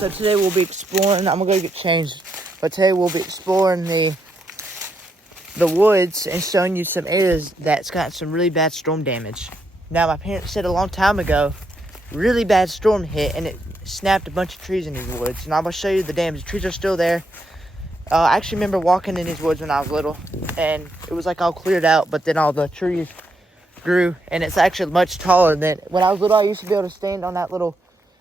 So today we'll be exploring. I'm gonna go get changed, but today we'll be exploring the woods and showing you some areas that's got some really bad storm damage. Now, my parents said a long time ago, really bad storm hit and it snapped a bunch of trees in these woods. And I'm gonna show you the damage. The trees are still there. I actually remember walking in these woods when I was little, and it was like all cleared out, but then all the trees grew, and it's actually much taller than when I was little. I used to be able to stand on that little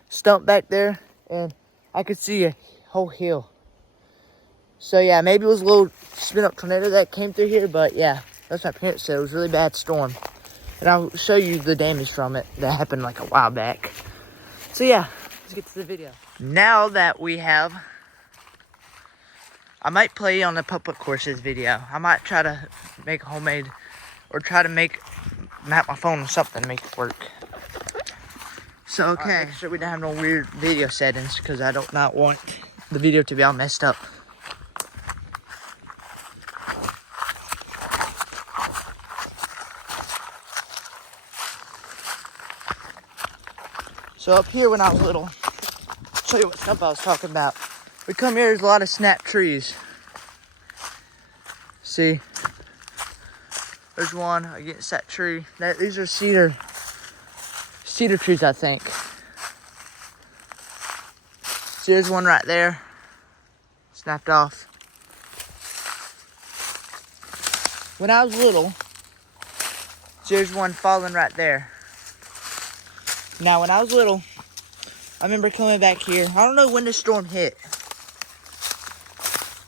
stump back there, and I could see a whole hill. So yeah, maybe it was a little spin up tornado that came through here, but yeah, that's what my parents said. It was a really bad storm. And I'll show you the damage from it that happened like a while back. So yeah, let's get to the video. Now that we have, I might play on the public courses video. I might try to make a homemade, or try to map my phone or something to make it work. So okay, make sure we don't have no weird video settings, because I do not want the video to be all messed up. So up here when I was little, I'll show you what stuff I was talking about. We come here, there's a lot of snap trees. See, there's one against that tree. These are cedar trees, I think. See, there's one right there, snapped off. When I was little, there's one falling right there. Now, when I was little, I remember coming back here. I don't know when the storm hit.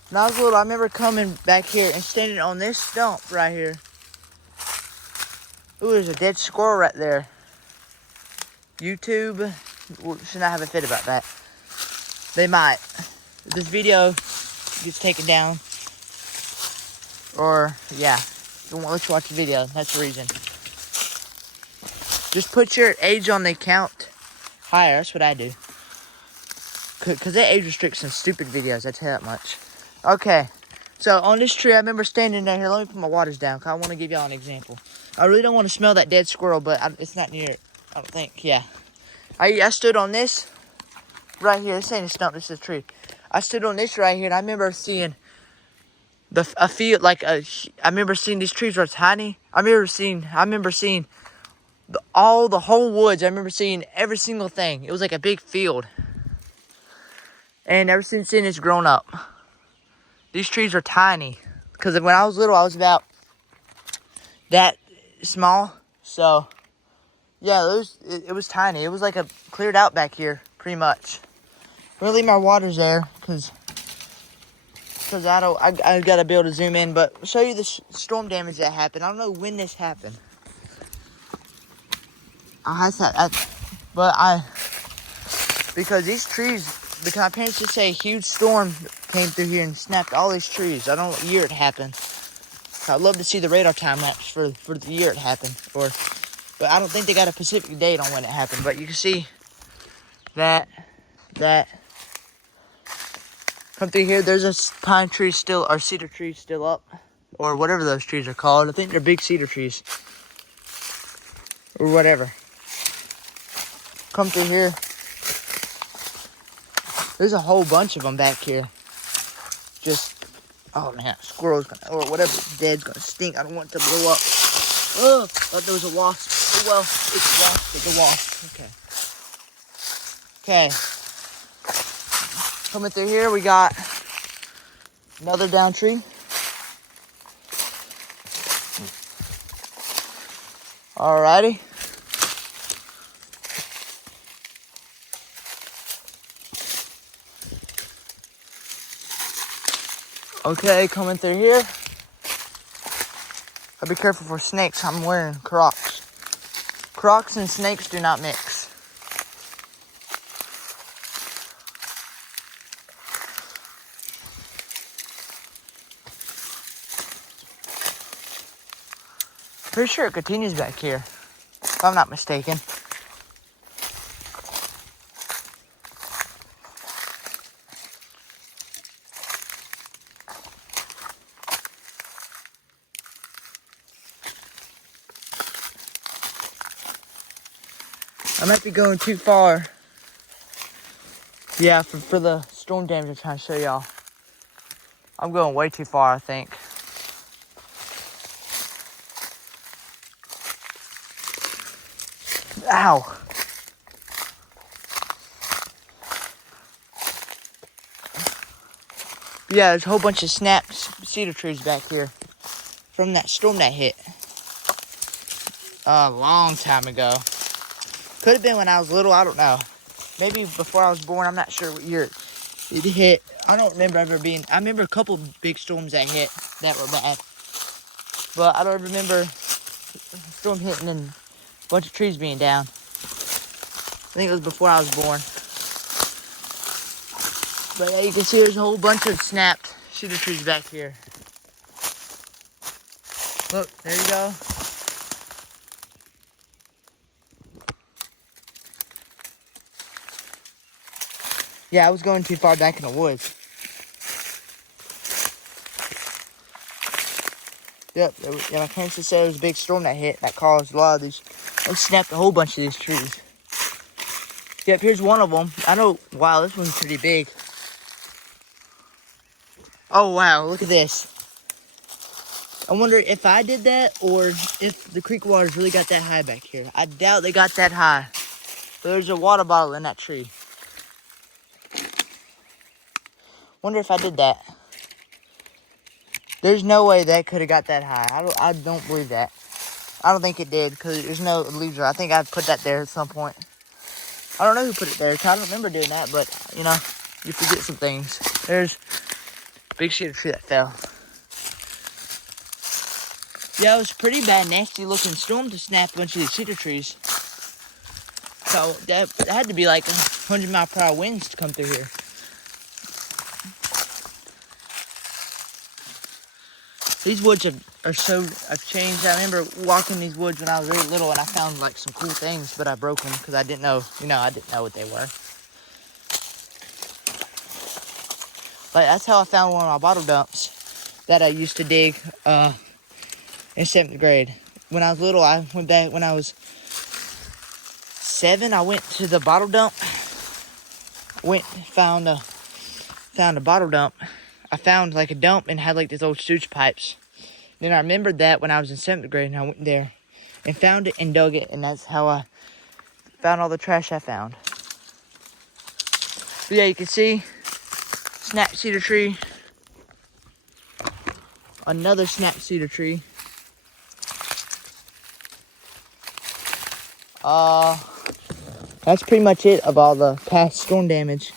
When I was little, I remember coming back here and standing on this stump right here. Ooh, there's a dead squirrel right there. YouTube should not have a fit about that. They might. If this video gets taken down, or yeah, they won't let you watch the video. That's the reason. Just put your age on the account higher. That's what I do. Because they age restrict some stupid videos. I tell you that much. Okay. So on this tree, I remember standing down here. Let me put my waters down, because I want to give y'all an example. I really don't want to smell that dead squirrel, but it's not near it. I don't think. Yeah. I stood on this right here. This ain't a stump. This is a tree. I stood on this right here, and I remember seeing a field, like I remember seeing these trees were tiny. I remember seeing the whole woods. I remember seeing every single thing. It was like a big field. And ever since then, it's grown up. These trees are tiny. Because when I was little, I was about that small. So, yeah, it was tiny. It was like a cleared out back here, pretty much. I'm gonna leave my waters there, because I gotta be able to zoom in. But I'll show you the storm damage that happened. I don't know when this happened. Because these trees, because my parents just say a huge storm came through here and snapped all these trees. I don't know what year it happened. I'd love to see the radar time lapse for the year it happened. But I don't think they got a specific date on when it happened. But you can see that come through here. There's a pine tree still, or cedar tree still up, or whatever those trees are called. I think they're big cedar trees, or whatever. Come through here. There's a whole bunch of them back here. Just, oh man, squirrel's gonna, or whatever, dead's gonna stink. I don't want it to blow up. Oh, there was a wasp. Oh well, it's a wasp. It's a wasp. Okay. Coming through here, we got another down tree. Alrighty. Okay, coming through here. I'll be careful for snakes. I'm wearing Crocs. Crocs and snakes do not mix. Pretty sure it continues back here, if I'm not mistaken. I might be going too far Yeah, for the storm damage I'm trying to show y'all. I'm going way too far, I think. Ow. Yeah, there's a whole bunch of snapped cedar trees back here from that storm that hit a long time ago. Could have been when I was little, I don't know. Maybe before I was born, I'm not sure what year it hit. I don't remember ever being, I remember a couple big storms that hit that were bad. But I don't remember a storm hitting and a bunch of trees being down. I think it was before I was born. But yeah, you can see there's a whole bunch of snapped cedar trees back here. Look, there you go. Yeah, I was going too far back in the woods. Yep, yeah, my parents just said it was a big storm that hit that caused a lot of these. They snapped a whole bunch of these trees. Yep, here's one of them. I know, wow, this one's pretty big. Oh, wow, look at this. I wonder if I did that or if the creek waters really got that high back here. I doubt they got that high. But there's a water bottle in that tree. Wonder if I did that. There's no way that could have got that high. I don't believe that. I don't think it did because there's no leaves. I think I put that there at some point. I don't know who put it there. I don't remember doing that, but you know, you forget some things. There's a big cedar tree that fell. Yeah, it was a pretty bad, nasty looking storm to snap a bunch of these cedar trees. So that had to be like 100-mile-per-hour winds to come through here. These woods have changed. I remember walking these woods when I was really little and I found like some cool things, but I broke them because I didn't know, I didn't know what they were. But that's how I found one of my bottle dumps that I used to dig in 7th grade. When I was little, I went back when I was 7. I went to the bottle dump. Found a bottle dump. I found like a dump and had like these old sewage pipes. Then I remembered that when I was in 7th grade and I went there and found it and dug it, and that's how I found all the trash I found. But yeah, you can see snapped cedar tree. Another snapped cedar tree. That's pretty much it of all the past storm damage.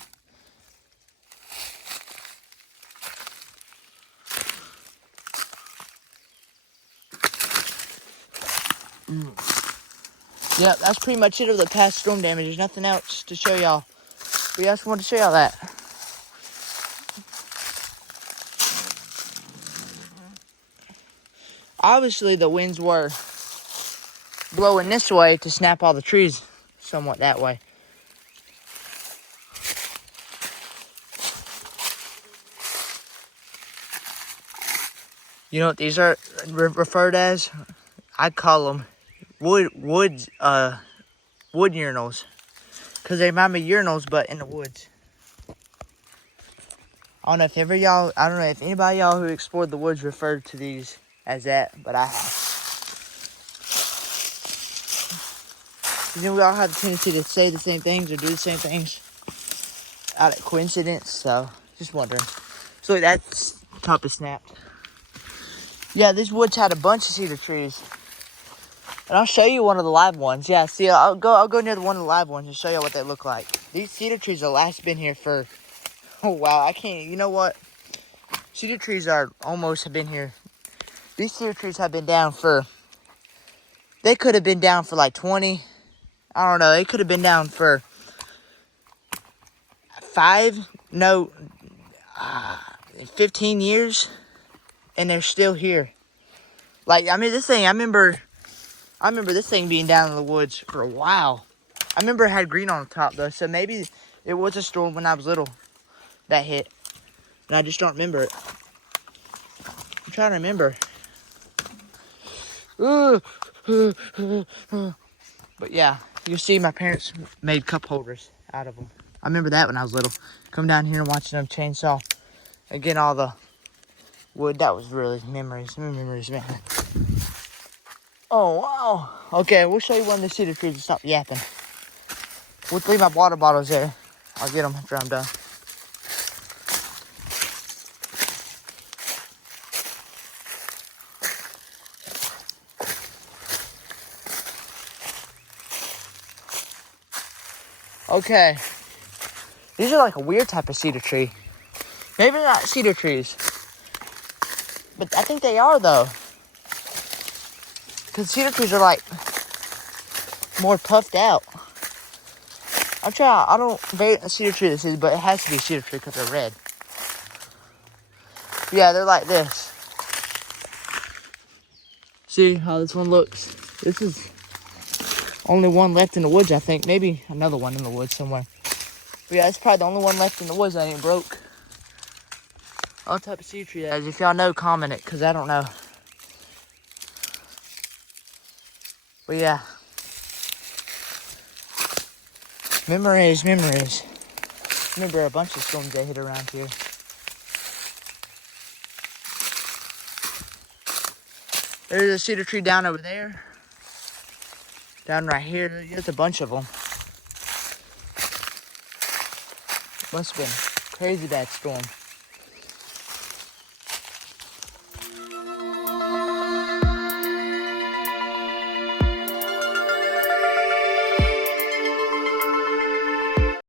Yeah, that's pretty much it of the past storm damage. There's nothing else to show y'all. But yeah, I just wanted to show y'all that. Obviously, the winds were blowing this way to snap all the trees somewhat that way. You know what these are referred as? I'd call them wood urinals, because they remind me of urinals, but in the woods. I don't know if anybody y'all who explored the woods referred to these as that, but I have. You know, we all have the tendency to say the same things or do the same things out of coincidence, so just wondering. So that top is snapped. Yeah, these woods had a bunch of cedar trees. And I'll show you one of the live ones. Yeah, see, I'll go near one of the live ones and show you what they look like. These cedar trees have last been here for, oh wow, I can't, you know what? Cedar trees have been here. These cedar trees have been down for, they could have been down for like 20, I don't know, they could have been down for 15 years, and they're still here. Like, I mean, I remember this thing being down in the woods for a while. I remember it had green on the top, though, so maybe it was a storm when I was little that hit, and I just don't remember it. I'm trying to remember. But yeah, you see my parents made cup holders out of them. I remember that when I was little. Come down here and watching them chainsaw and getting all the wood. That was really memories, man. Oh, wow. Okay, we'll show you one of the cedar trees to stop yapping. We'll leave my water bottles there. I'll get them after I'm done. Okay. These are like a weird type of cedar tree. Maybe they're not cedar trees. But I think they are, though. Because cedar trees are like more puffed out. I don't know a cedar tree this is, but it has to be a cedar tree because they're red. Yeah, they're like this. See how this one looks? This is only one left in the woods, I think. Maybe another one in the woods somewhere. But yeah, it's probably the only one left in the woods that ain't broke. What type of cedar tree that is? If y'all know, comment it, because I don't know. But yeah. Memories. Remember a bunch of storms that hit around here. There's a cedar tree down over there. Down right here, there's a bunch of them. Must have been a crazy bad storm.